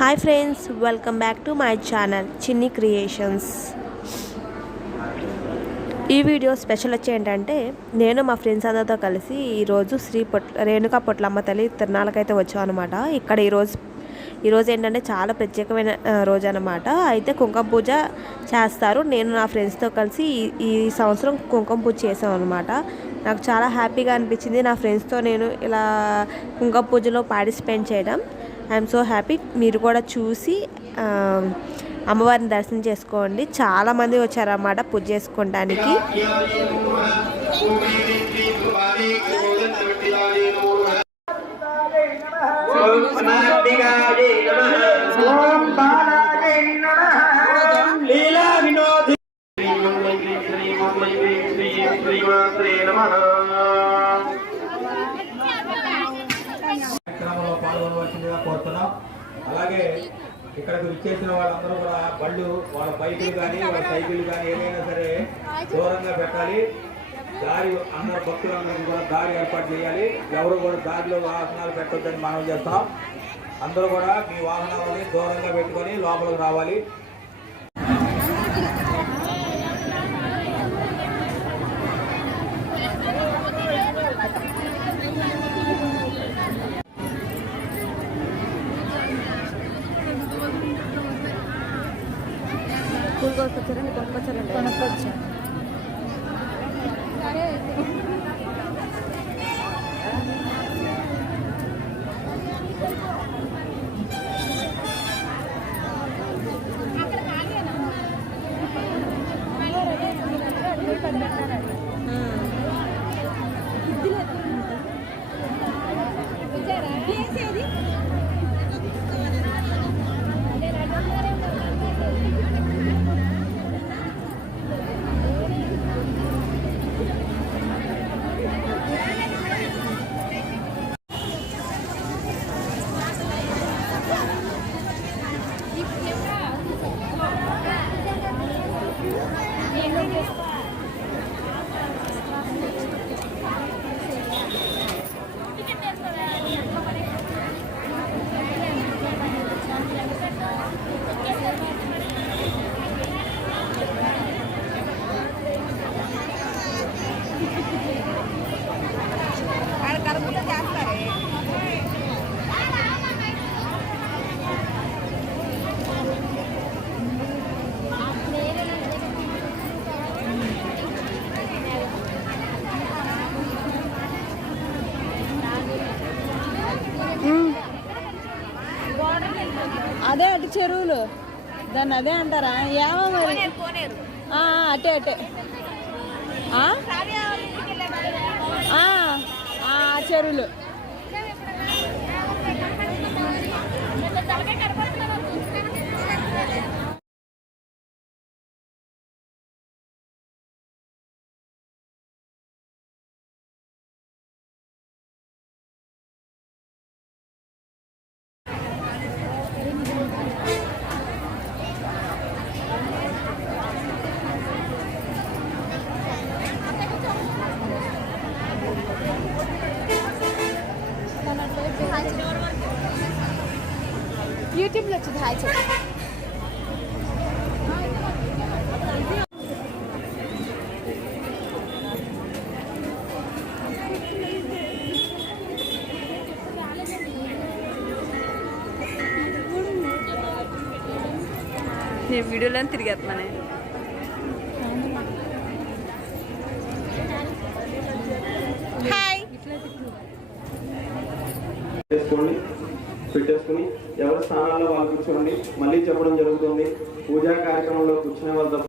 Hi friends, welcome back to my channel చిన్ని creations. ఈ video special వచ్చి ఏంటంటే, నేను మా ఫ్రెండ్స్ అందరితో కలిసి ఈరోజు రేణుకా పొట్లమ్మ తల్లి తిరునాళ్ళకైతే వచ్చాం అనమాట. ఇక్కడ ఈరోజు ఏంటంటే చాలా ప్రత్యేకమైన రోజు అనమాట. అయితే కుంకుమ పూజ చేస్తారు. నేను నా ఫ్రెండ్స్తో కలిసి ఈ సంవత్సరం కుంకుమ పూజ చేసాం అనమాట. నాకు చాలా హ్యాపీగా అనిపించింది నా ఫ్రెండ్స్తో నేను ఇలా కుంకుమ పూజలో పార్టిసిపేట్ చేయడం. I'm so happy. మీరు కూడా చూసి అమ్మవారిని దర్శనం చేసుకోండి. చాలామంది వచ్చారన్నమాట పూజ చేసుకోవడానికి. కోరుతున్నాం. అలాగే ఇక్కడికి విచ్చేసిన వాళ్ళందరూ కూడా బళ్ళు, వాళ్ళ బైకులు కానీ వాళ్ళ సైకిల్ కానీ ఏమైనా సరే దూరంగా పెట్టాలి. దారి అందరు భక్తులందరికీ కూడా దారి ఏర్పాటు చేయాలి. ఎవరు కూడా దారిలో వాహనాలు పెట్టొద్దని మనం చేస్తాం. అందరూ కూడా మీ వాహనాలని దూరంగా పెట్టుకొని లోపలికి రావాలి. కొనుక్కొచ్చారండి కొనుక్కొచ్చా అదే అటు చెరువులు దాన్ని అదే అంటారా? ఏమో మరి అటే అటే చెరువులు. యూట్యూబ్లో వచ్చింది. హాయ్ చెప్పు. నేను వీడియోలో తిరిగేస్తున్నానే. హాయ్ పెట్టేసుకుని ఎవరి స్థానాల్లో వాళ్ళు కూర్చోండి. మళ్ళీ చెప్పడం జరుగుతుంది. పూజా కార్యక్రమంలో కూర్చునే వాళ్ళతో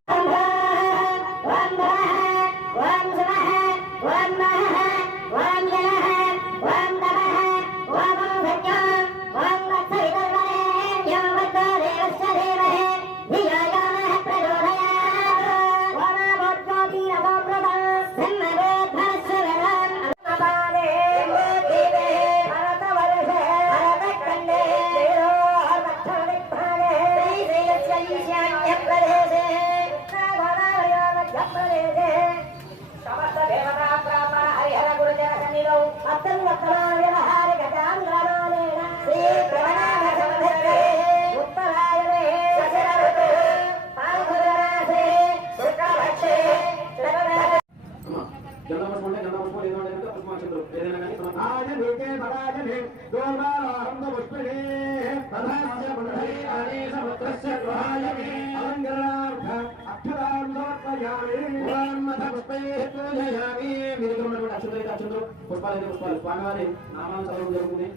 పుష్పాలు స్వామివారి నామాలను చదవడం జరుగుతుంది.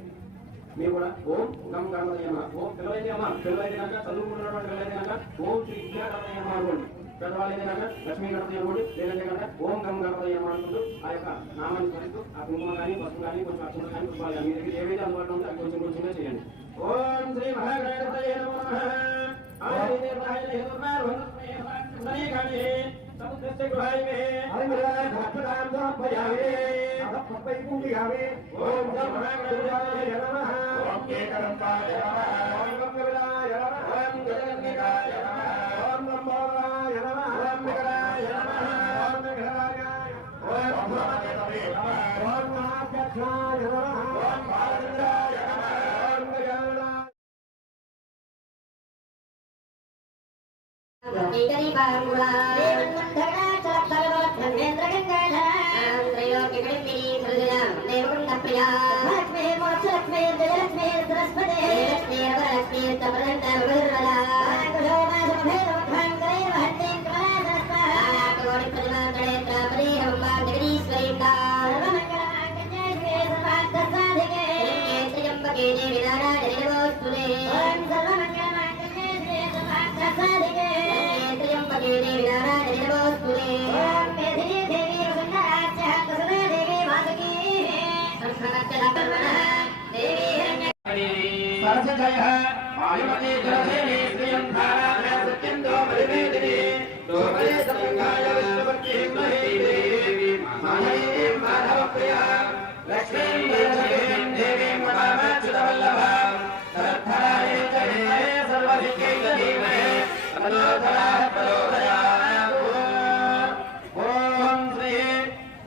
మీరు కూడా ఓం గం గణపతి నమః. ఓం పిల్లలైతే అమ్మ పిల్లలైతే కనుక చదువుకుంటున్నటువంటి పిల్లలైతే కనుక ఓం శ్రీ గణపతి నమః అనుకోండి. పెద్దవాళ్ళైతే కనుక లక్ష్మీ గణపతి అనుకోండి. లేదంటే కనుక ఓం గం గణపతి నమః అనుకుంటూ ఆ యొక్క నామాన్ని స్మరిస్తూ ఆ కుంకుమ కానీ పసుపు కానీ కొంచెం అక్షరం కానీ పుష్పాలు కానీ మీ దగ్గర ఏవైతే అందుబాటులో ఉంటే అది కొంచెంగా చేయండి. ఓం శ్రీ మహాగణపతయే నమః. समुद्रस्य गृहायमे हरिमलाय भक्तानां समर्पयामि अधपत्पै पूजयामि ओम सर्वगणपतये नमः ओम केकरंताय नमः ओम गंगविलाय नमः ओम गजगंगाय नमः ओम नमोराय नमः ओम विकराय नमः ओम विघ्नराय ओम भगवते नमः ओम महाभक्षाय नमः ओम बालचंद्राय नमः ओम गजाननाय Kiri bangula, dewan cakap terbuat mendra genggalah. Antrio kiri kiri terjadi, dewan tapriya. Lakshmi Lakshmi Lakshmi Saraswati, Lakshmi Lakshmi tapriya terberala. Kulo masuk bhero khangre bahti kala saraswa. Kori prima kare trapri hamba degri swarinda. Sarvamangala kanjayve sarvat sadhike. Triyambake devi nara devostude. Om sarvamangala kanjayve sarvat sadhike. देवी नारायण नमोस्तुते ओम मेधिनी देवी वसुंधरा कसुरा देवी वासुकी संस्कृतस्य लक्ष्मणः देवी हिरण्य सरसजयः वायुमती जलदेवी श्रियं धाराया सत्यन्तो परिवेदिनी दोपरे सत्संगाय विष्णुपत्नी देवी माधवी माधवप्रिया लक्ष्मीं वैष्णवीं देवीं ममाच्युतवल्लभा सरद्धराय जये सर्वभिज्ञै धीमहि तन्नोधराः प्रचोदयात् ओम श्री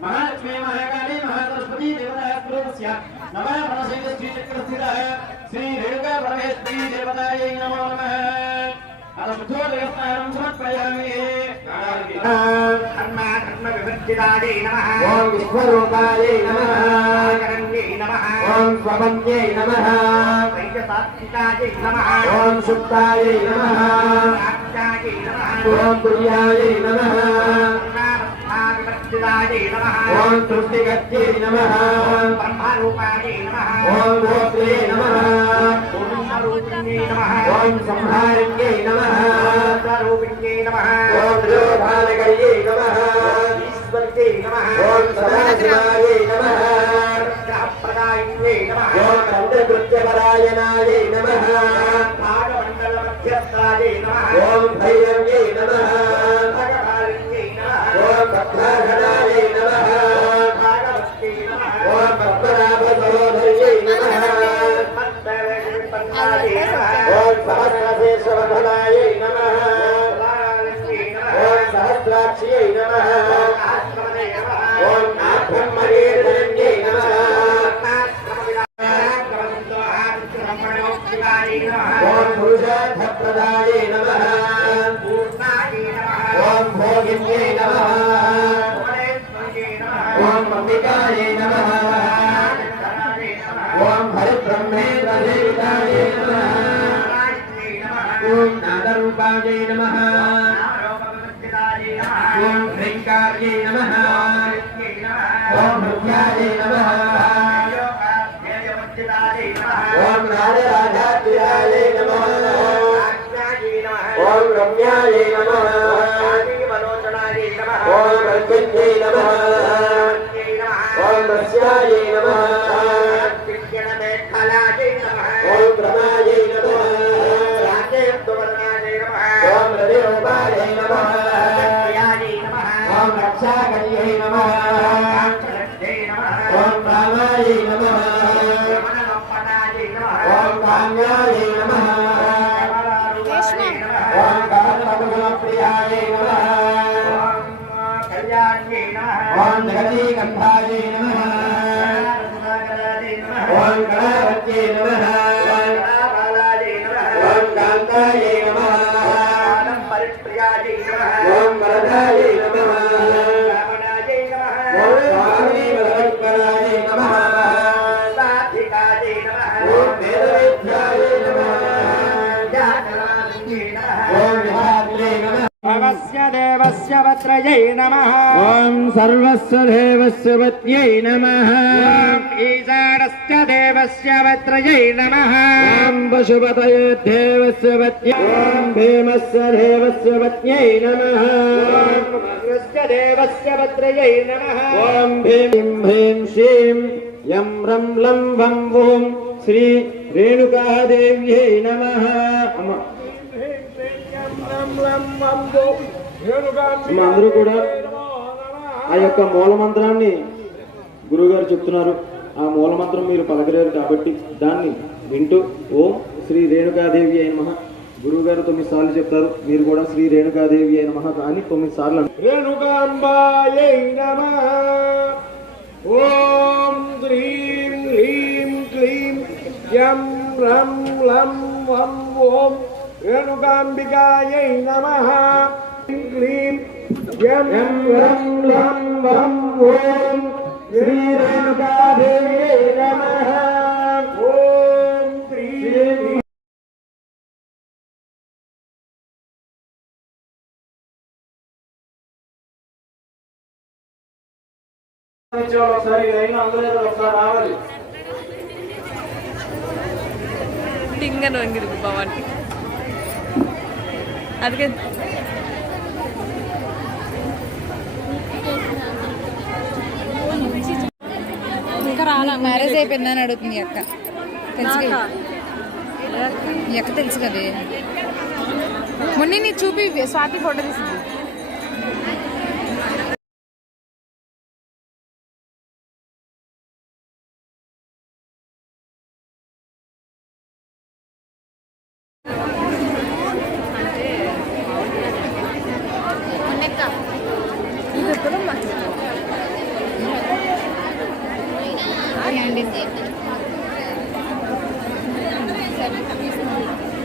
महालक्ष्मी महाकाली महासरस्वती देवतास्वरूपस्य नमः मनसे श्री चक्रस्थितः श्री रेणुका परमेश्वरी देवतायै नमो नमः अनर्थोदयस्नानं समर्पयामि कर्म विवर्जितायै नमः ओम विश्वरूपायै नमः करण्यै नमः ओम स्वपन्यै नमः वैद्यसात्विकायै नमः ओम सुप्तायै नमः आख्यायै नमः ओम तुर्यायै नमः विवर्जितायै नमः ओम तुष्टिगत्यै नमः ओम ब्रह्मरूपायै नमः ओम गोत्रे नमः रूपिण्यै नमः ओम संहारिण्यै नमः स्वरूपिण्यै नमः ओम लोभालकर्यै नमः ईश्वर्यै नमः ओम सदाशिवायै नमः ग्रहप्रदायिन्यै नमः ओम चन्द्रकृत्यपरायणायै नमः भागमण्डलमध्यस्थायै नमः ओम भैरव्यै नमः भगकालिन्यै नमः ओम भद्राधनायै नमः भागवत्यै नमः ओम पद्मनाभसहोदर्यै नमः ओम सहस्रशेषवर्धनायै नमः ओम सहस्राक्ष्यै नमः ओम नाथब्रह्मणेन्द्रण्यै नमः ओम पुरुषार्थप्रदायै नमः ओम भोगिन्यै नमः ओम अंबिकायै नमः ओम हरिब्रह्मेन्द्रदेवतायै नमः ओम नादरूपायै नमः ओम ह्रीङ्कार्यै नमः ओम हृद्यायै नमः ओम राजराजात्यायै नमः ओम रम्यायै नमः ओम रञ्जन्यै नमः ओम रस्यायै नमः ओम ब्रह्मायै नमः ओम हृदयोपायै नमः ओम रक्षाकर्यै नमः ओम रामायै नमः ओम काम्यायै नमः ओम कामप्रियायै नमः ओम जगदीकन्धायै नमः ओम गणावत्यै नमः ओम कान्तायै नमः ओम वरदायै नमः ओम स्वामी वरदपरायै नमः ओम वेदवेद्यायै नमः ओम विधात्रे नमः भवस्य देवस्य वत्रयै नमः ॐ सर्वस्य देवस्य वत्यै नमः ॐ ईशानस्य देवस्य वत्रयै नमः ॐ पशुपतये देवस्य वत्यै ॐ भीमस्य देवस्य वत्यै नमः ॐ भद्रस्य देवस्य वत्रयै नमः ॐ भीं भीं श्रीं यं रं लं वं वों श्री रेणुकादेव्यै नमः అందరూ కూడా ఆ యొక్క మూల మంత్రాన్ని గురువుగారు చెప్తున్నారు. ఆ మూల మంత్రం మీరు పలకలేరు కాబట్టి దాన్ని వింటూ ఓం శ్రీ రేణుకాదేవి అయిన మహా గురువుగారు 9 సార్లు చెప్తారు. మీరు కూడా శ్రీ రేణుకాదేవి అయిన మహా అని 9 సార్లు రేణుకాంబాయై నమః ఓం శ్రీం హ్రీం క్లీం యం రం లం వం ఓం రేణుకాంబికాయై నమః క్లీం యం రం లం వం ఓం శ్రీ రేణుకాదేవ్యై నమః ఓం శ్రీ ఒకసారి లైన్ అందరూ ఒకసారి రావాలి. టింగను వంగిరుకు భవానికి అందుకే ఇంకా రాలా మ్యారేజ్ అయిపోయిందని అడుగుతుంది అక్క. తెలుసు కదా ఈ అక్క తెలుసు కదే. మొన్న నీ చూపి స్వాతి ఫోటో తీసింది.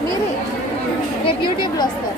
మీరు రేపు యూట్యూబ్లో వస్తారు.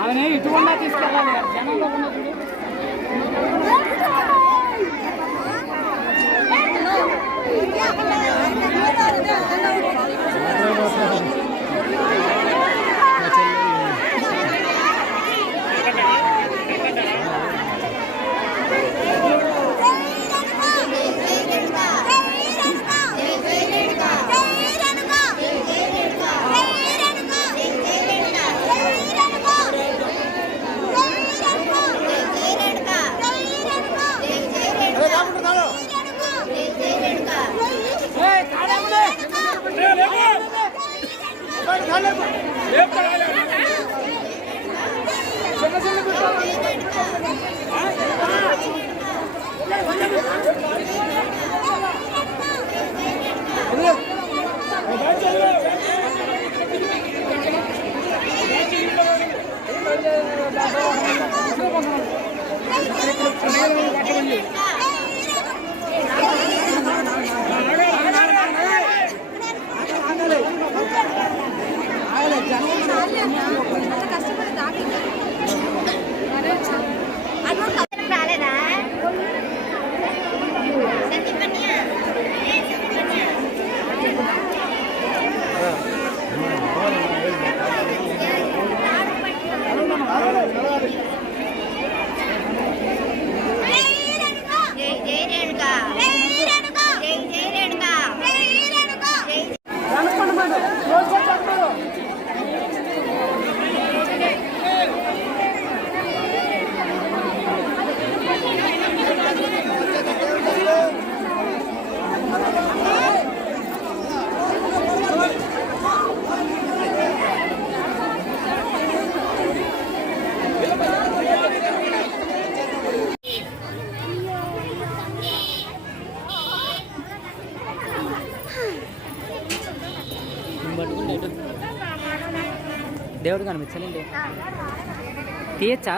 అవనే ఇటుకుండా తీసుకెళ్ళాలి జనంలో ఉన్న చూడు. రాలేదా దేవుడు కనిపించలేండి తీయచ్చా